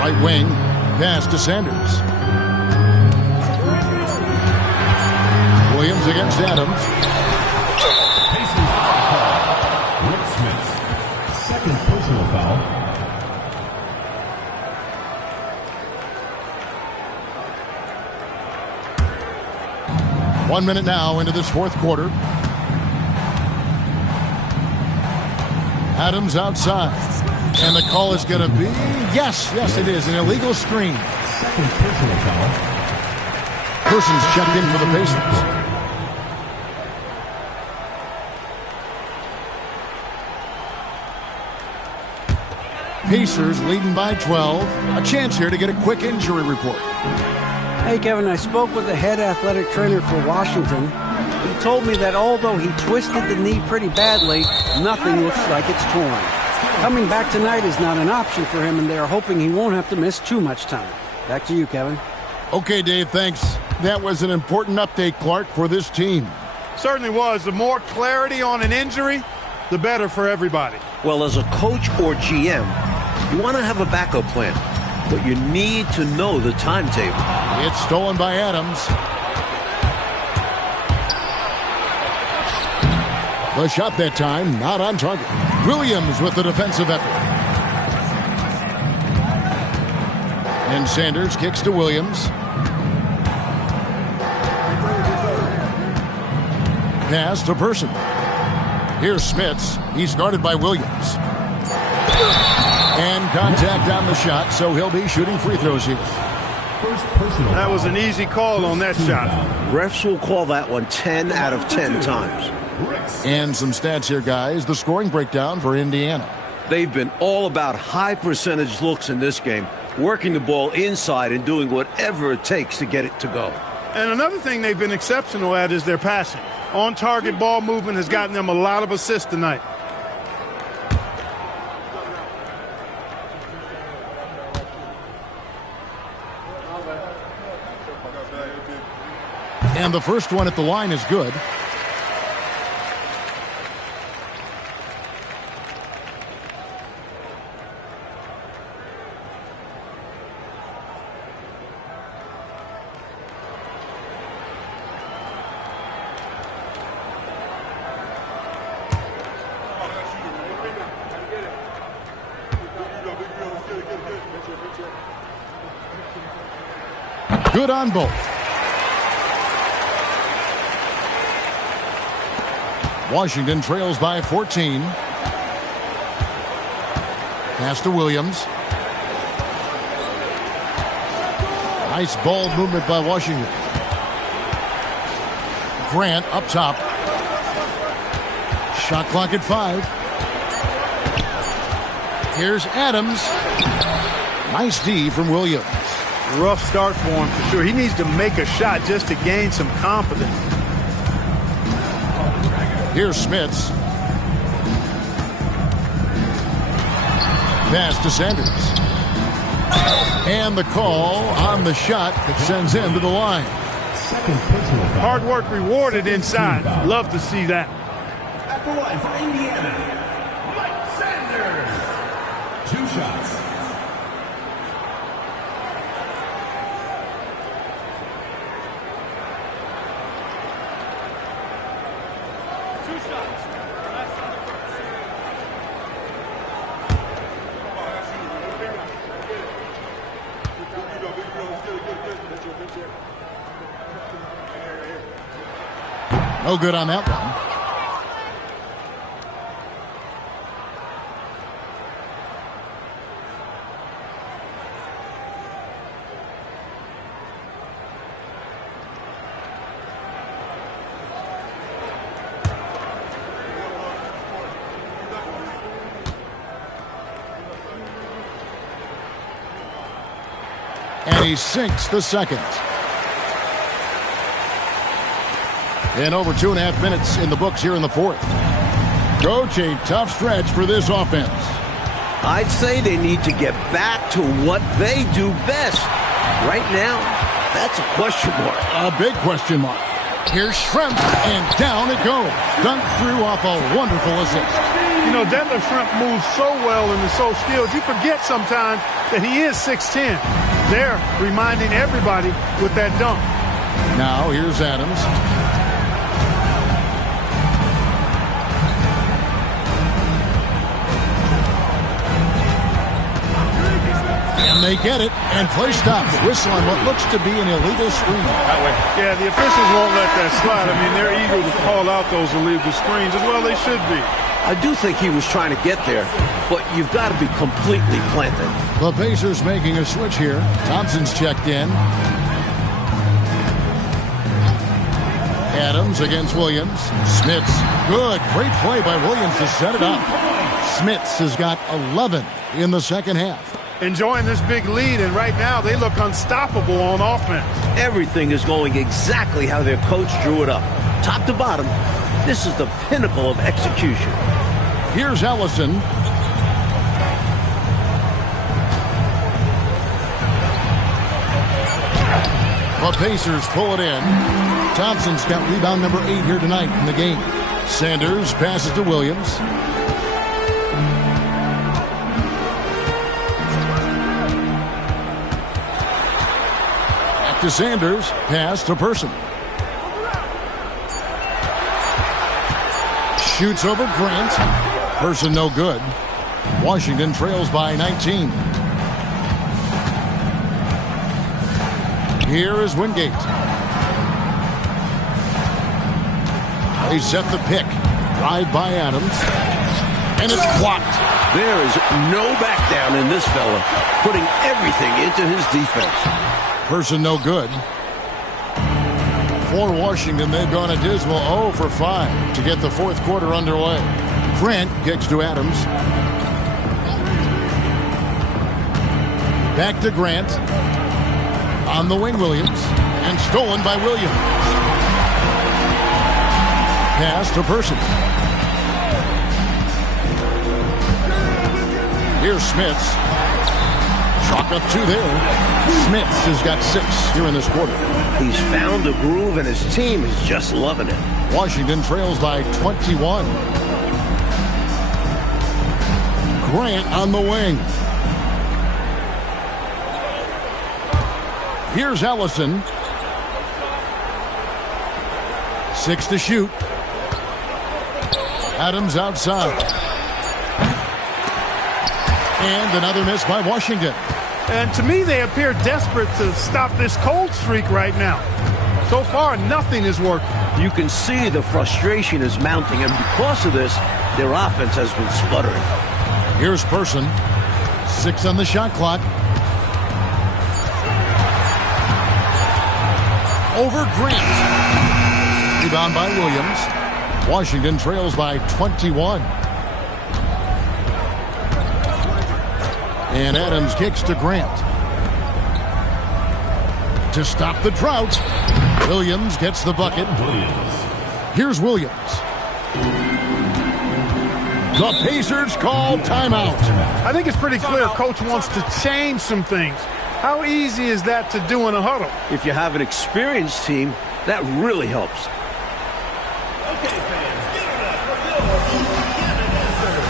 Right wing, pass to Sanders. Williams against Adams. Rick Smith, second personal foul. One minute now into this fourth quarter. Adams outside. And the call is going to be, yes, it is, an illegal screen. Second personal foul. Persons checked in for the Pacers. Pacers leading by 12. A chance here to get a quick injury report. Hey, Kevin, I spoke with the head athletic trainer for Washington. He told me that although he twisted the knee pretty badly, nothing looks like it's torn. Coming back tonight is not an option for him, and they are hoping he won't have to miss too much time. Back to you, Kevin. Okay, Dave, thanks. That was an important update, Clark, for this team. Certainly was. The more clarity on an injury, the better for everybody. Well, as a coach or GM, you want to have a backup plan, but you need to know the timetable. It's stolen by Adams. The shot that time, not on target. Williams with the defensive effort. And Sanders kicks to Williams. Pass to Person. Here's Smits. He's guarded by Williams. And contact on the shot, so he'll be shooting free throws here. First personal. That was an easy call on that shot. Refs will call that one 10 out of 10 times. And some stats here, guys. The scoring breakdown for Indiana. They've been all about high percentage looks in this game, working the ball inside and doing whatever it takes to get it to go. And another thing they've been exceptional at is their passing. On-target ball movement has gotten them a lot of assists tonight. And the first one at the line is good. Good on both. Washington trails by 14. Pass to Williams. Nice ball movement by Washington. Grant up top. Shot clock at 5. Here's Adams. Nice D from Williams. Rough start for him for sure. He needs to make a shot just to gain some confidence. Here's Smits. Pass to Sanders. And the call on the shot that sends him to the line. Second personal foul. Hard work rewarded inside. Love to see that. At the line for Indiana, Mike Sanders. 2 shots. No good on that one. And he sinks the second. And over 2.5 minutes in the books here in the fourth. Coach, a tough stretch for this offense. I'd say they need to get back to what they do best. Right now, that's a question mark. A big question mark. Here's Schrempf, and down it goes. Dunked through off a wonderful assist. You know, Detlef Schrempf moves so well and is so skilled, you forget sometimes that he is 6'10". They're reminding everybody with that dunk. Now here's Adams. And they get it, and play stops. Whistle on what looks to be an illegal screen. Yeah, the officials won't let that slide. I mean, they're eager to call out those illegal screens as well. They should be. I do think he was trying to get there, but you've got to be completely planted. The Pacers making a switch here. Thompson's checked in. Adams against Williams. Smits. Good. Great play by Williams to set it up. Smits has got 11 in the second half. Enjoying this big lead, and right now they look unstoppable on offense. Everything is going exactly how their coach drew it up. Top to bottom, this is the pinnacle of execution. Here's Ellison. The Pacers pull it in. Thompson's got rebound number 8 here tonight in the game. Sanders passes to Williams. Back to Sanders. Pass to Person. Shoots over Grant. Person no good. Washington trails by 19. Here is Wingate. They set the pick. Drive by Adams. And it's blocked. There is no back down in this fella, putting everything into his defense. Person no good. For Washington, they've gone a dismal 0 for 5 to get the fourth quarter underway. Grant kicks to Adams. Back to Grant. On the wing, Williams. And stolen by Williams. Pass to Person. Here's Smits. Chalk up 2 there. Smits has got 6 here in this quarter. He's found the groove, and his team is just loving it. Washington trails by 21. Grant on the wing. Here's Ellison. 6 to shoot. Adams outside. And another miss by Washington. And to me, they appear desperate to stop this cold streak right now. So far, nothing is working. You can see the frustration is mounting, and because of this, their offense has been sputtering. Here's Person. 6 on the shot clock. Over Grant. Rebound by Williams. Washington trails by 21. And Adams kicks to Grant. To stop the drought, Williams gets the bucket. Here's Williams. The Pacers call timeout. I think it's pretty clear Coach wants to change some things. How easy is that to do in a huddle? If you have an experienced team, that really helps. Okay, fans, give it up for Milwaukee Canada Center.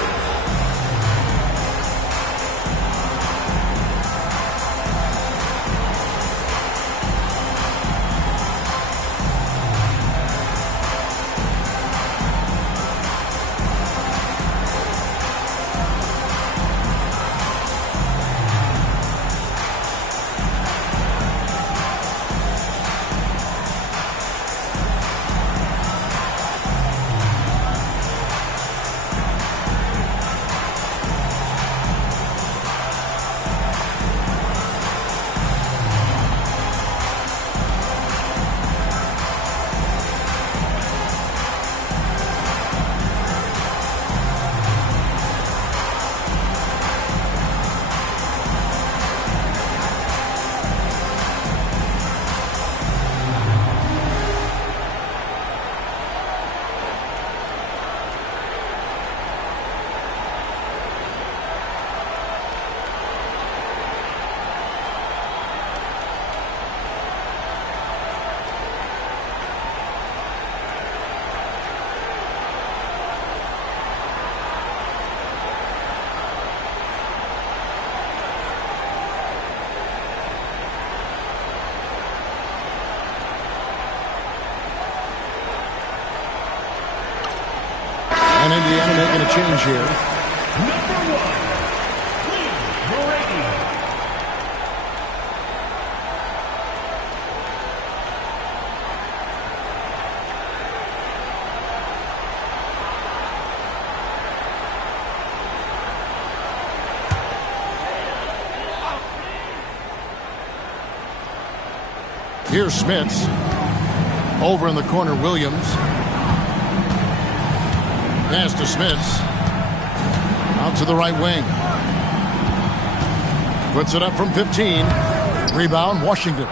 And Indiana making a change here. Number 1, Lee Brady. Here's Smits. Over in the corner, Williams. Pass to Smits. Out to the right wing. Puts it up from 15. Rebound, Washington.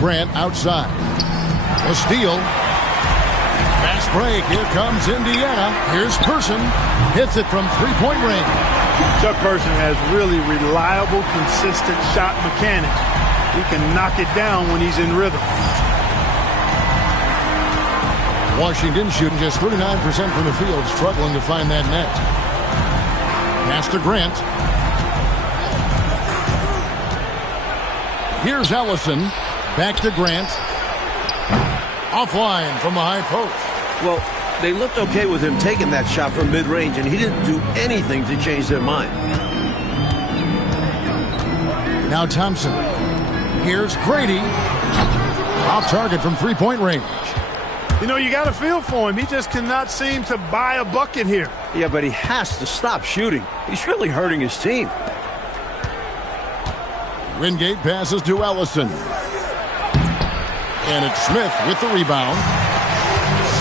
Grant outside. A steal. Fast break. Here comes Indiana. Here's Person. Hits it from three-point range. Chuck Person has really reliable, consistent shot mechanics. He can knock it down when he's in rhythm. Washington shooting just 39% from the field, struggling to find that net. Pass to Grant. Here's Ellison. Back to Grant. Offline from the high post. Well, they looked okay with him taking that shot from mid-range, and he didn't do anything to change their mind. Now Thompson. Here's Grady. Off target from three-point range. You know, you got a feel for him. He just cannot seem to buy a bucket here. Yeah, but he has to stop shooting. He's really hurting his team. Wingate passes to Ellison. And it's Smith with the rebound.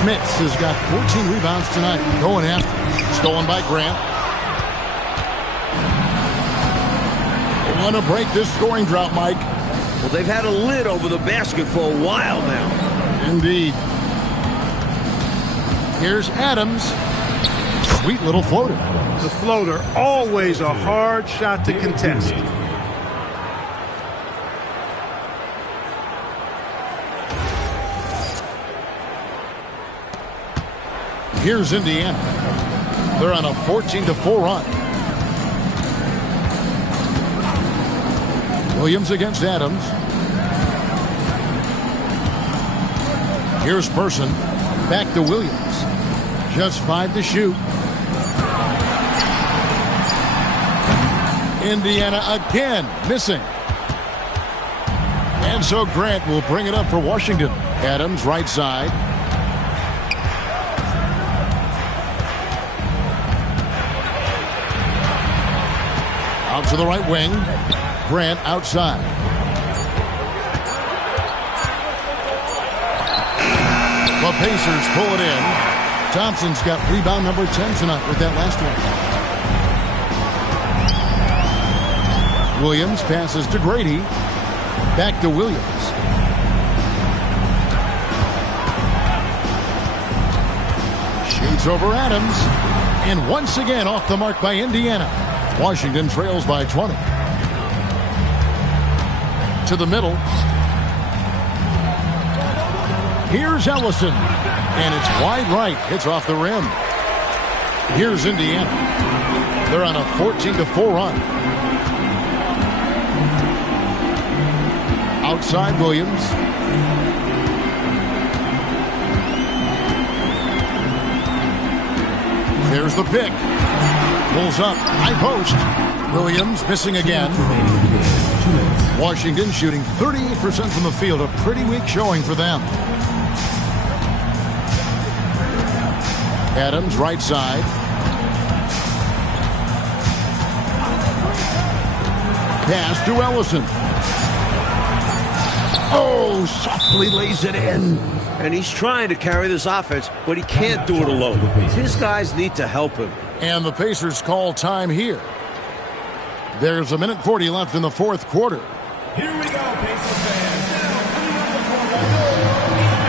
Smits has got 14 rebounds tonight. Going after. Stolen by Grant. They want to break this scoring drought, Mike. Well, they've had a lid over the basket for a while now. Indeed. Here's Adams. Sweet little floater. The floater, always a hard shot to contest. Here's Indiana. They're on a 14-4 run. Williams against Adams. Here's Person. Back to Williams. Just 5 to shoot. Indiana again missing. And so Grant will bring it up for Washington. Adams right side. Out to the right wing. Grant outside. The Pacers pull it in. Thompson's got rebound number 10 tonight with that last one. Williams passes to Grady. Back to Williams. Shoots over Adams. And once again off the mark by Indiana. Washington trails by 20. To the middle. Here's Ellison. And it's wide right. It's off the rim. Here's Indiana. They're on a 14-4 run. Outside Williams. There's the pick. Pulls up. High post. Williams missing again. Washington shooting 38% from the field. A pretty weak showing for them. Adams right side. Pass to Ellison. Oh, softly lays it in. And he's trying to carry this offense, but he can't do it alone. His guys need to help him. And the Pacers call time here. There's 1:40 left in the fourth quarter. Here we go, Pacers fans. Now, coming on the court right now,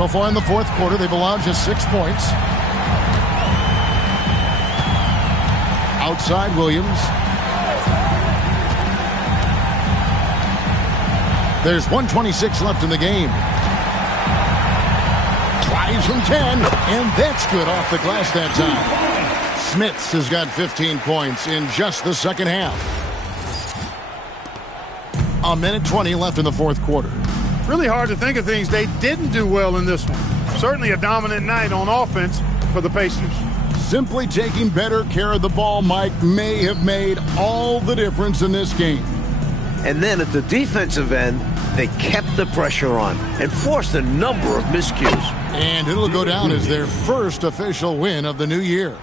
So far in the fourth quarter, they've allowed just 6 points. Outside Williams. There's 1:26 left in the game. Tries from 10, and that's good off the glass that time. Smits has got 15 points in just the second half. 1:20 left in the fourth quarter. Really hard to think of things they didn't do well in this one. Certainly a dominant night on offense for the Pacers. Simply taking better care of the ball, Mike, may have made all the difference in this game. And then at the defensive end, they kept the pressure on and forced a number of miscues. And it'll go down as their first official win of the new year.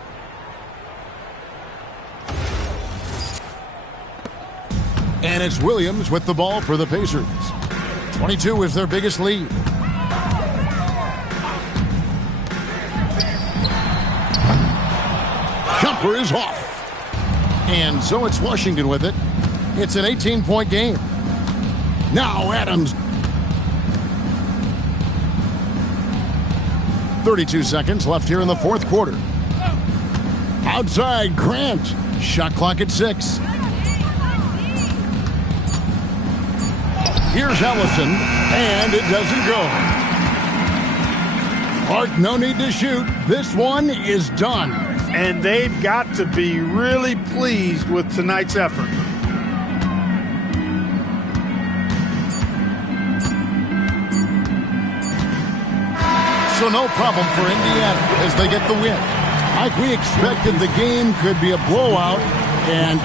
And it's Williams with the ball for the Pacers. 22 is their biggest lead. Jumper is off. And so it's Washington with it. It's an 18-point game. Now Adams. 32 seconds left here in the fourth quarter. Outside Grant. Shot clock at 6. Here's Ellison, and it doesn't go. Clark, no need to shoot. This one is done. And they've got to be really pleased with tonight's effort. So no problem for Indiana as they get the win. Mike, we expected the game could be a blowout, and,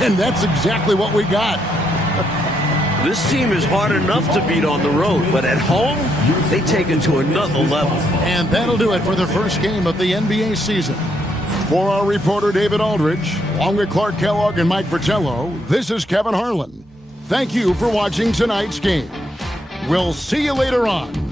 and that's exactly what we got. This team is hard enough to beat on the road, but at home, they take it to another level. And that'll do it for the first game of the NBA season. For our reporter, David Aldridge, along with Clark Kellogg and Mike Fratello, this is Kevin Harlan. Thank you for watching tonight's game. We'll see you later on.